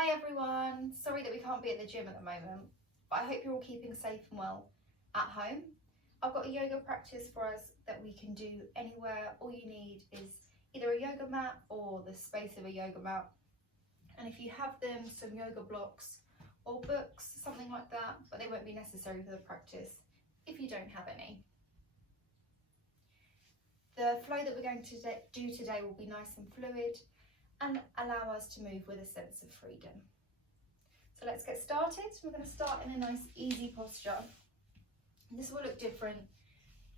Hi everyone, sorry that we can't be at the gym at the moment, but I hope you're all keeping safe and well at home. I've got a yoga practice for us that we can do anywhere. All you need is either a yoga mat or the space of a yoga mat. And if you have them, some yoga blocks or books, something like that, but they won't be necessary for the practice if you don't have any. The flow that we're going to do today will be nice and fluid and allow us to move with a sense of freedom. So let's get started. We're going to start in a nice easy posture. This will look different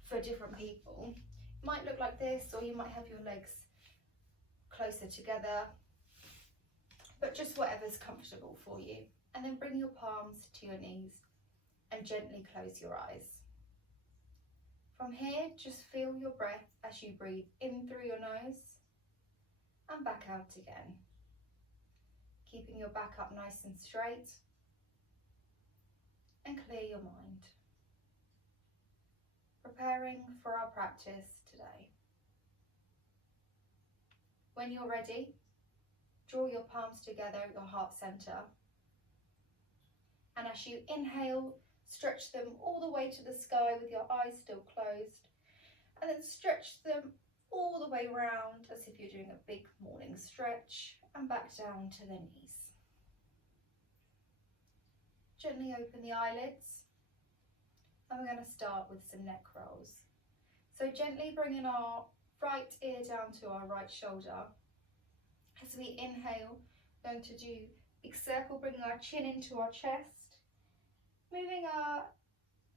for different people. It might look like this, or you might have your legs closer together, but just whatever's comfortable for you. And then bring your palms to your knees and gently close your eyes. From here, just feel your breath as you breathe in through your nose and back out again. Keeping your back up nice and straight, and clear your mind. Preparing for our practice today. When you're ready, draw your palms together at your heart center. And as you inhale, stretch them all the way to the sky with your eyes still closed. And then stretch them all the way round as if you're doing a big morning stretch, and back down to the knees. Gently open the eyelids, and we're going to start with some neck rolls. So gently bringing our right ear down to our right shoulder. As we inhale, we're going to do a big circle, bringing our chin into our chest, moving our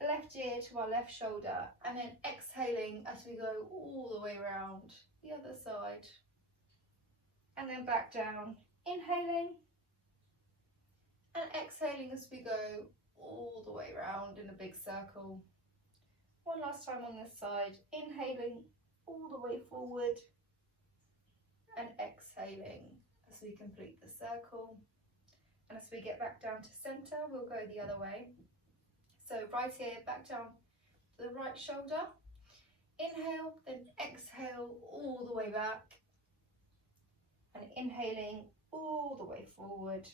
left ear to our left shoulder, and then exhaling as we go all the way around the other side. And then back down, inhaling and exhaling as we go all the way around in a big circle. One last time on this side, inhaling all the way forward and exhaling as we complete the circle. And as we get back down to center, we'll go the other way. So right ear back down to the right shoulder. Inhale, then exhale all the way back. And inhaling all the way forward.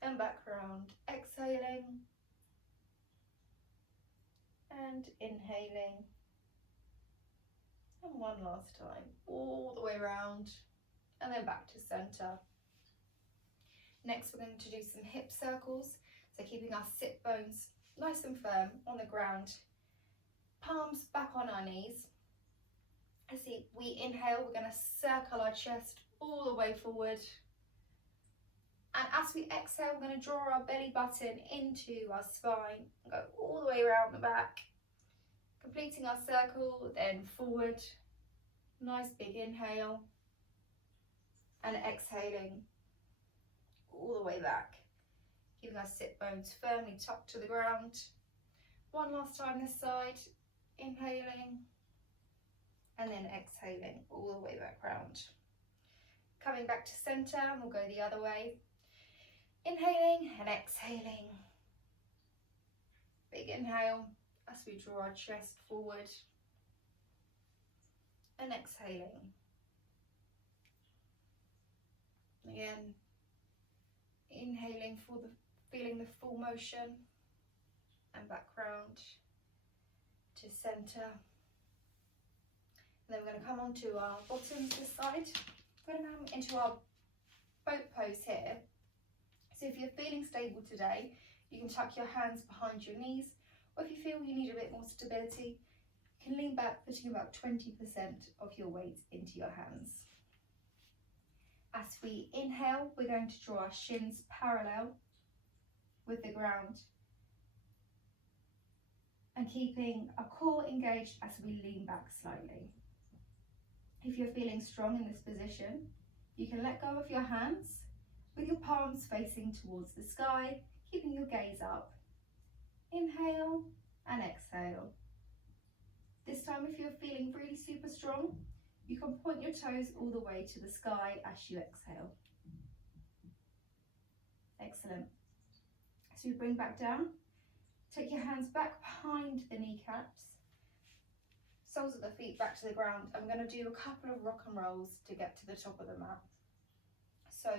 And back around, exhaling. And inhaling. And one last time, all the way around. And then back to center. Next, we're going to do some hip circles. So keeping our sit bones nice and firm on the ground, palms back on our knees. As we inhale, we're going to circle our chest all the way forward. And as we exhale, we're going to draw our belly button into our spine and go all the way around the back. Completing our circle, then forward. Nice big inhale. And exhaling all the way back. Keeping our sit bones firmly tucked to the ground. One last time this side, inhaling and then exhaling all the way back round. Coming back to center, and we'll go the other way. Inhaling and exhaling. Big inhale as we draw our chest forward and exhaling. Again, inhaling for feeling the full motion and back round to center. And then we're going to come onto our bottoms this side. We're going to come into our boat pose here. So if you're feeling stable today, you can tuck your hands behind your knees, or if you feel you need a bit more stability, you can lean back, putting about 20% of your weight into your hands. As we inhale, we're going to draw our shins parallel with the ground and keeping our core engaged as we lean back slightly. If you're feeling strong in this position, you can let go of your hands with your palms facing towards the sky, keeping your gaze up. Inhale and exhale. This time, if you're feeling really super strong, you can point your toes all the way to the sky as you exhale. Excellent. So you bring back down, take your hands back behind the kneecaps, soles of the feet back to the ground. I'm going to do a couple of rock and rolls to get to the top of the mat. So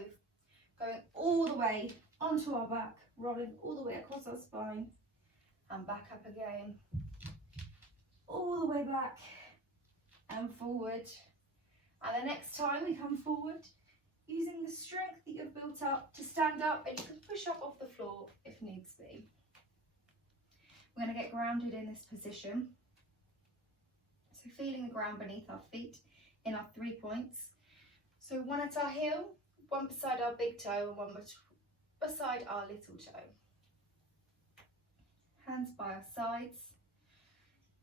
going all the way onto our back, rolling all the way across our spine, and back up again, all the way back and forward. And the next time we come forward, using the strength that you've built up to stand up, and you can push up off the floor if needs be. We're going to get grounded in this position. So feeling the ground beneath our feet in our 3 points. So one at our heel, one beside our big toe, and one beside our little toe. Hands by our sides.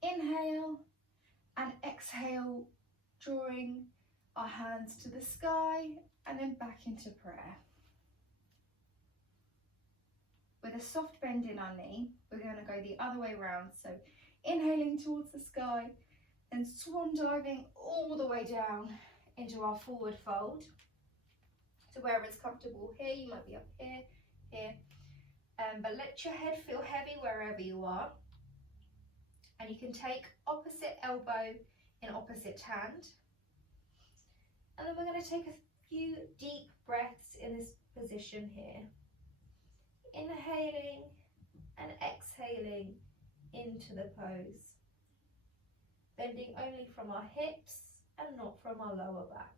Inhale and exhale, drawing our hands to the sky and then back into prayer. With a soft bend in our knee, we're going to go the other way around. So inhaling towards the sky and swan diving all the way down into our forward fold. So wherever it's comfortable here, you might be up here, here. But let your head feel heavy wherever you are. And you can take opposite elbow in opposite hand. And then we're going to take a few deep breaths in this position here. Inhaling and exhaling into the pose. Bending only from our hips and not from our lower back.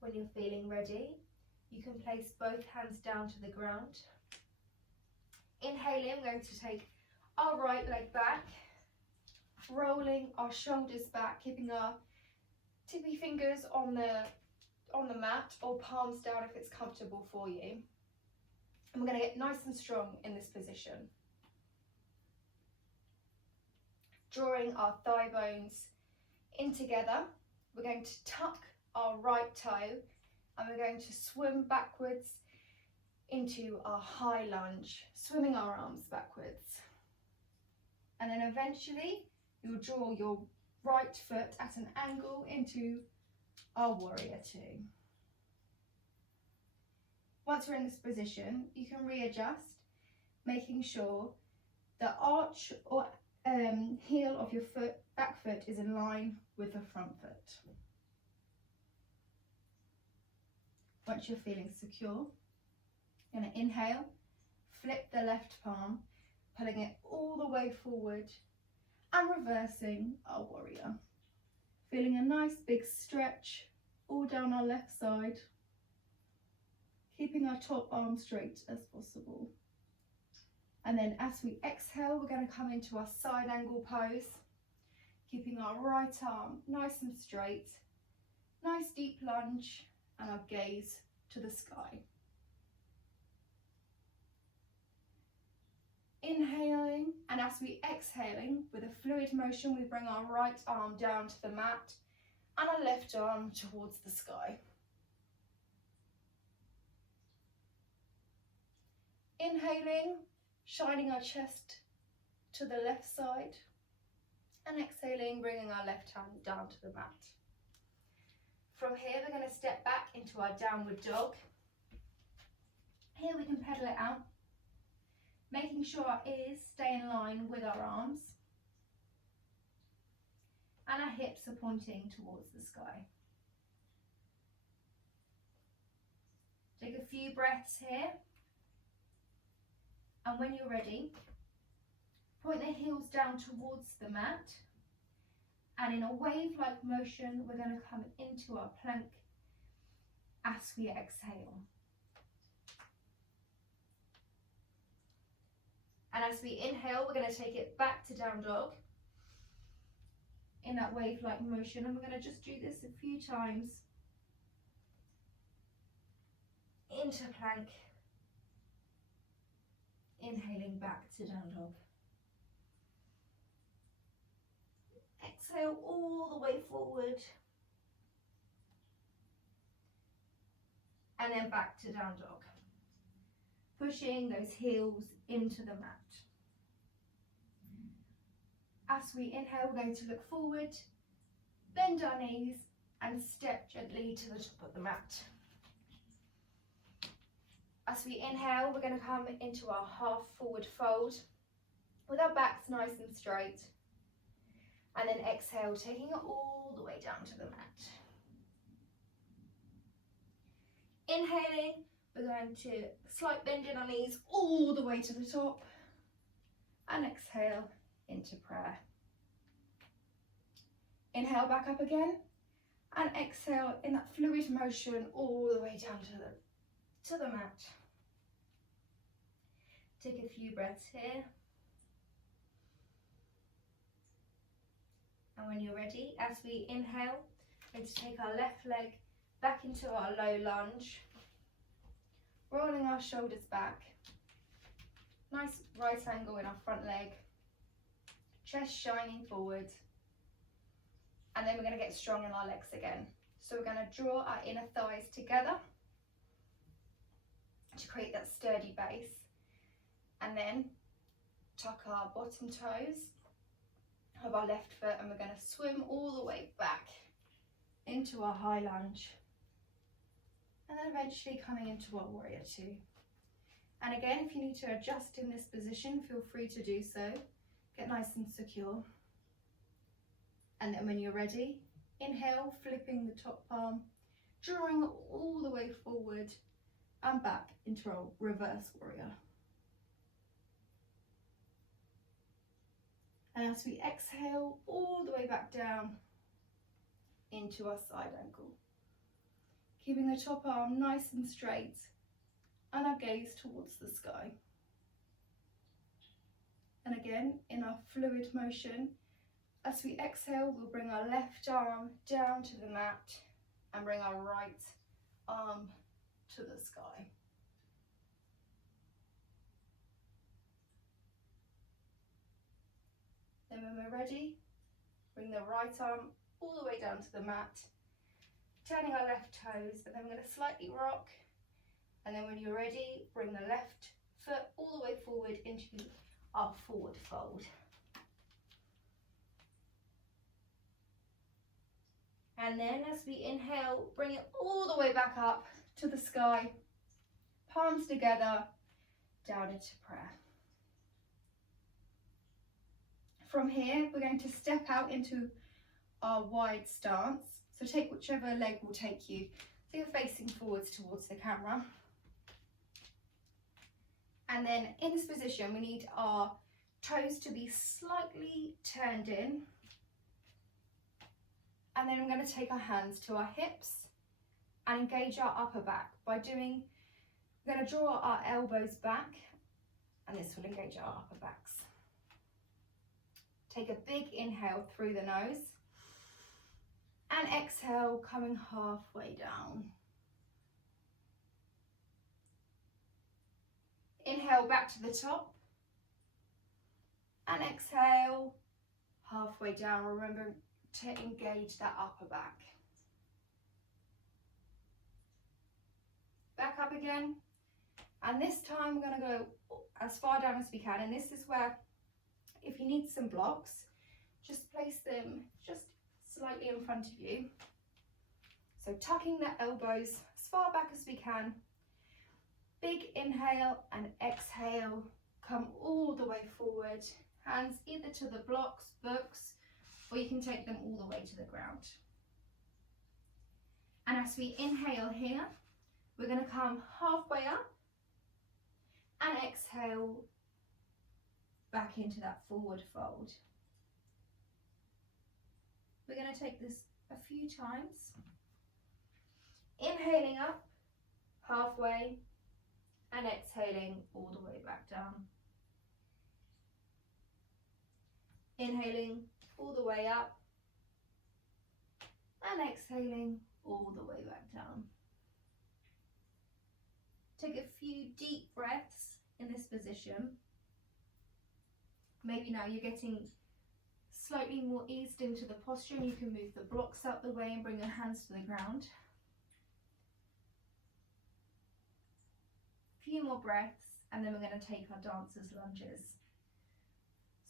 When you're feeling ready, you can place both hands down to the ground. Inhaling, we're going to take our right leg back, rolling our shoulders back, keeping our tippy fingers on the mat or palms down if it's comfortable for you. And we're going to get nice and strong in this position. Drawing our thigh bones in together, we're going to tuck our right toe and we're going to swim backwards into our high lunge, swimming our arms backwards. And then eventually you'll draw your right foot at an angle into our warrior two. Once we're in this position, you can readjust, making sure the arch or heel of your back foot is in line with the front foot. Once you're feeling secure, you're going to inhale, flip the left palm, pulling it all the way forward and reversing our warrior. Feeling a nice big stretch all down our left side, keeping our top arm straight as possible. And then as we exhale, we're going to come into our side angle pose, keeping our right arm nice and straight, nice deep lunge, and our gaze to the sky. Inhaling, and as we exhaling, with a fluid motion, we bring our right arm down to the mat and our left arm towards the sky. Inhaling, shining our chest to the left side, and exhaling, bringing our left hand down to the mat. From here, we're going to step back into our downward dog. Here we can pedal it out, making sure our ears stay in line with our arms and our hips are pointing towards the sky. Take a few breaths here, and when you're ready, point the heels down towards the mat, and in a wave-like motion, we're going to come into our plank as we exhale. And as we inhale, we're going to take it back to down dog in that wave-like motion, and we're going to just do this a few times. Into plank, inhaling back to down dog. Exhale all the way forward, and then back to down dog. Pushing those heels into the mat. As we inhale, we're going to look forward, bend our knees, and step gently to the top of the mat. As we inhale, we're going to come into our half forward fold, with our backs nice and straight. And then exhale, taking it all the way down to the mat. Inhaling, we're going to slight bend in our knees all the way to the top. And exhale into prayer. Inhale back up again. And exhale in that fluid motion all the way down to the mat. Take a few breaths here. And when you're ready, as we inhale, we're going to take our left leg back into our low lunge, rolling our shoulders back. Nice right angle in our front leg, chest shining forward. And then we're going to get strong in our legs again. So we're going to draw our inner thighs together to create that sturdy base. And then tuck our bottom toes of our left foot, and we're going to swim all the way back into our high lunge. And then eventually coming into our warrior two. And again, if you need to adjust in this position, feel free to do so. Get nice and secure. And then when you're ready, inhale, flipping the top palm, drawing it all the way forward and back into our reverse warrior. And as we exhale, all the way back down into our side angle. Keeping the top arm nice and straight and our gaze towards the sky. And again, in our fluid motion, as we exhale, we'll bring our left arm down to the mat and bring our right arm to the sky. Then when we're ready, bring the right arm all the way down to the mat, turning our left toes, and then we're going to slightly rock. And then when you're ready, bring the left foot all the way forward into our forward fold. And then as we inhale, bring it all the way back up to the sky, palms together, down into prayer. From here, we're going to step out into our wide stance. So take whichever leg will take you. So you're facing forwards towards the camera. And then in this position, we need our toes to be slightly turned in. And then we're going to take our hands to our hips and engage our upper back by doing, we're going to draw our elbows back, and this will engage our upper backs. Take a big inhale through the nose and exhale, coming halfway down. Inhale back to the top and exhale halfway down. Remember to engage that upper back. Back up again, and this time we're going to go as far down as we can, and this is where if you need some blocks, just place them just slightly in front of you. So tucking the elbows as far back as we can. Big inhale and exhale, come all the way forward, hands either to the blocks, books, or you can take them all the way to the ground. And as we inhale here, we're going to come halfway up and exhale back into that forward fold. We're going to take this a few times. Inhaling up halfway and exhaling all the way back down. Inhaling all the way up and exhaling all the way back down. Take a few deep breaths in this position. Maybe now you're getting slightly more eased into the posture and you can move the blocks out the way and bring your hands to the ground. A few more breaths and then we're going to take our dancers lunges.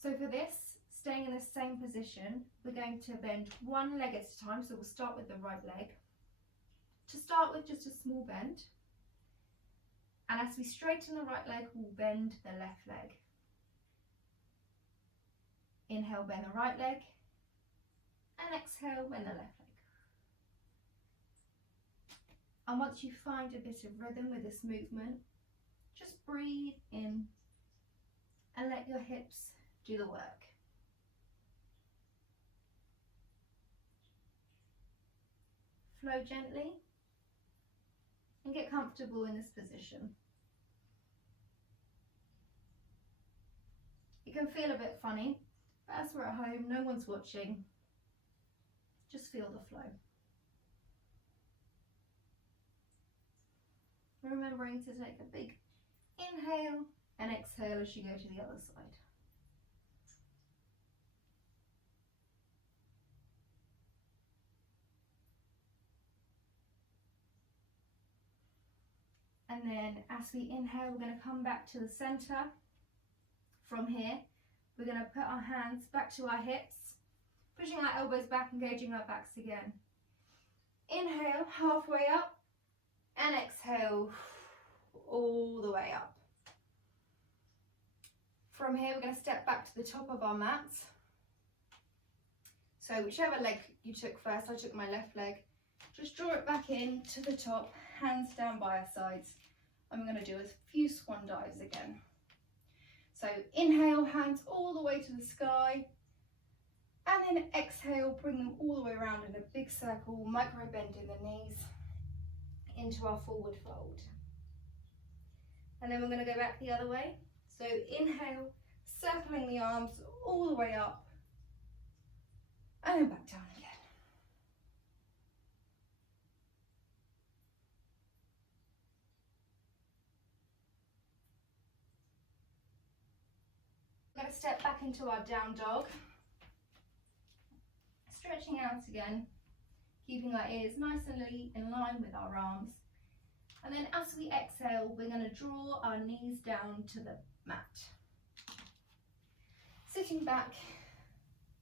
So for this, staying in the same position, we're going to bend one leg at a time. So we'll start with the right leg. To start with, just a small bend. And as we straighten the right leg, we'll bend the left leg. Inhale, bend the right leg, and exhale, bend the left leg. And once you find a bit of rhythm with this movement, just breathe in and let your hips do the work. Flow gently and get comfortable in this position. It can feel a bit funny, but as we're at home, no one's watching. Just feel the flow. Remembering to take a big inhale and exhale as you go to the other side. And then as we inhale, we're going to come back to the center. From here, we're going to put our hands back to our hips, pushing our elbows back, engaging our backs again. Inhale, halfway up, and exhale all the way up. From here, we're going to step back to the top of our mat. So whichever leg you took first, I took my left leg. Just draw it back in to the top, hands down by our sides. And we're going to do a few swan dives again. So inhale, hands all the way to the sky. And then exhale, bring them all the way around in a big circle, micro bend in the knees into our forward fold. And then we're going to go back the other way. So inhale, circling the arms all the way up, and then back down again. We're going to step back into our down dog, stretching out again, keeping our ears nice and in line with our arms. And then as we exhale, we're going to draw our knees down to the mat. Sitting back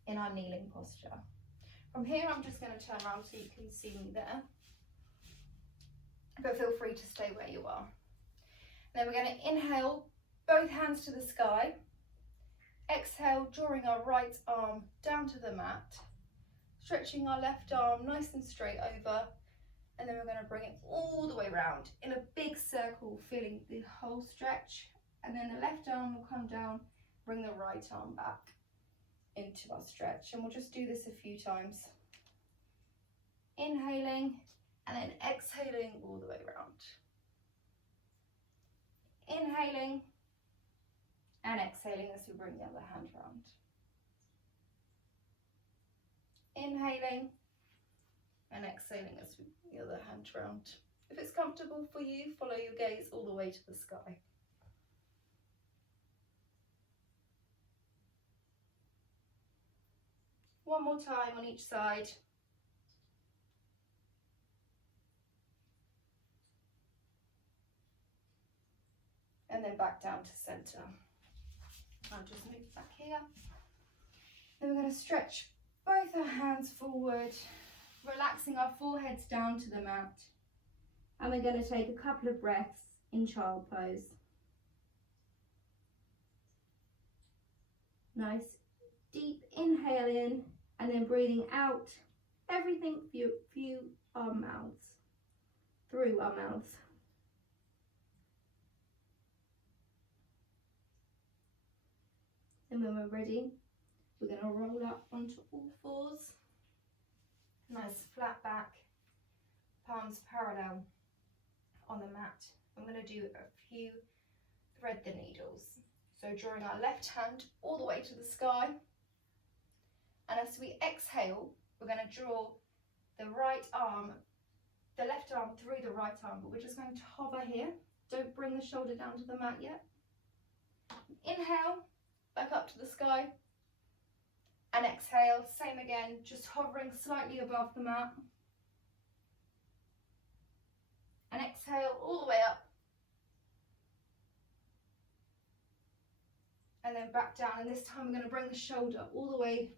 in our kneeling posture. From here, I'm just going to turn around so you can see me there. But feel free to stay where you are. Then we're going to inhale, both hands to the sky. Exhale, drawing our right arm down to the mat. Stretching our left arm nice and straight over. And then we're going to bring it all the way around in a big circle, feeling the whole stretch. And then the left arm will come down, bring the right arm back into our stretch. And we'll just do this a few times. Inhaling and then exhaling all the way around. Inhaling and exhaling as we bring the other hand round. Inhaling and exhaling as we bring the other hand round. If it's comfortable for you, follow your gaze all the way to the sky. One more time on each side. And then back down to center. I'll just move back here. Then we're going to stretch both our hands forward, relaxing our foreheads down to the mat. And we're going to take a couple of breaths in child pose. Nice deep inhale in and then breathing out everything through our mouths. And when we're ready, we're going to roll up onto all fours. Nice flat back, palms parallel on the mat. I'm going to do a few thread the needles. So drawing our left hand all the way to the sky. And as we exhale, we're going to draw the right arm, the left arm through the right arm, but we're just going to hover here. Don't bring the shoulder down to the mat yet. Inhale, back up to the sky. And exhale, same again, just hovering slightly above the mat. And exhale all the way up. And then back down, and this time we're going to bring the shoulder all the way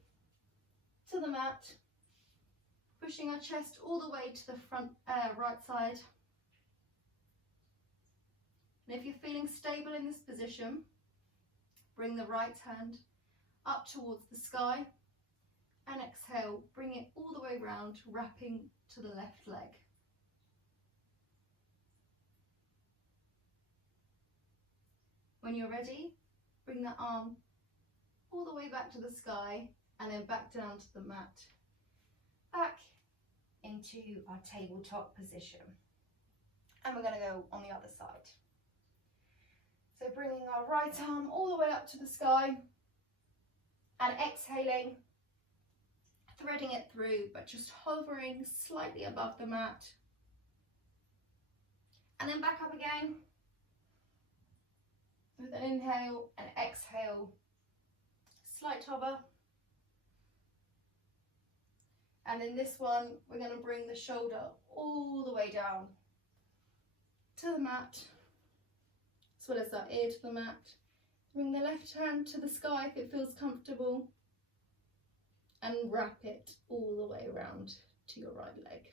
to the mat, pushing our chest all the way to the front right side. And if you're feeling stable in this position, bring the right hand up towards the sky, and exhale, bring it all the way round, wrapping to the left leg. When you're ready, bring the arm all the way back to the sky and then back down to the mat. Back into our tabletop position. And we're going to go on the other side. So bringing our right arm all the way up to the sky and exhaling, threading it through, but just hovering slightly above the mat. And then back up again with an inhale and exhale, slight hover. And in this one, we're going to bring the shoulder all the way down to the mat, as well as our ear to the mat. Bring the left hand to the sky if it feels comfortable, and wrap it all the way around to your right leg.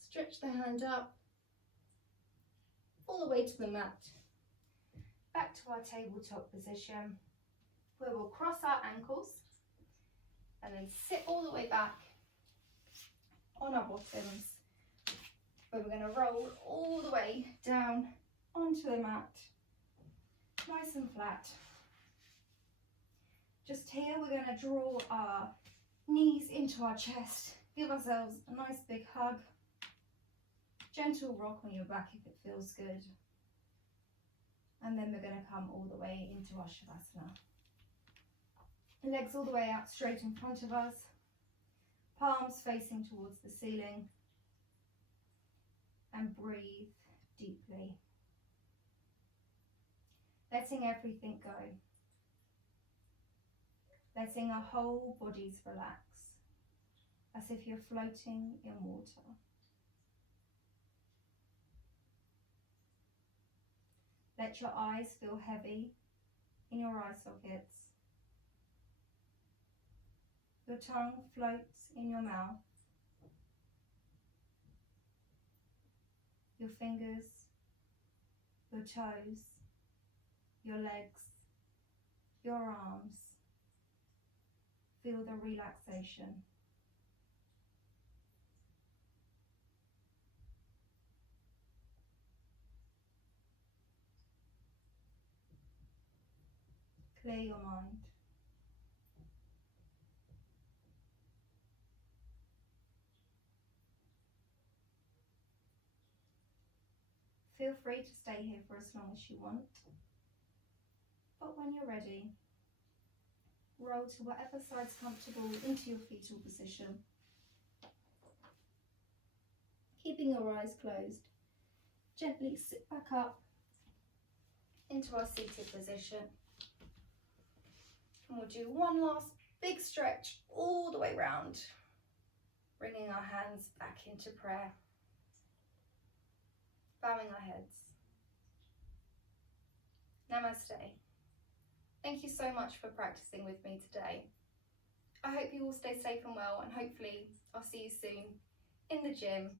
Stretch the hand up all the way to the mat, back to our tabletop position, where we'll cross our ankles and then sit all the way back on our bottoms, where we're going to roll all the way down onto the mat, nice and flat. Just here we're going to draw our knees into our chest, give ourselves a nice big hug. Gentle rock on your back if it feels good. And then we're going to come all the way into our Shavasana. Legs all the way out straight in front of us. Palms facing towards the ceiling. And breathe deeply. Letting everything go. Letting our whole bodies relax, as if you're floating in water. Let your eyes feel heavy in your eye sockets. Your tongue floats in your mouth. Your fingers, your toes, your legs, your arms. Feel the relaxation. Clear your mind. Feel free to stay here for as long as you want, but when you're ready, roll to whatever side's comfortable into your fetal position. Keeping your eyes closed, gently sit back up into our seated position. And we'll do one last big stretch all the way round, bringing our hands back into prayer, bowing our heads. Namaste. Thank you so much for practicing with me today. I hope you all stay safe and well, and hopefully I'll see you soon in the gym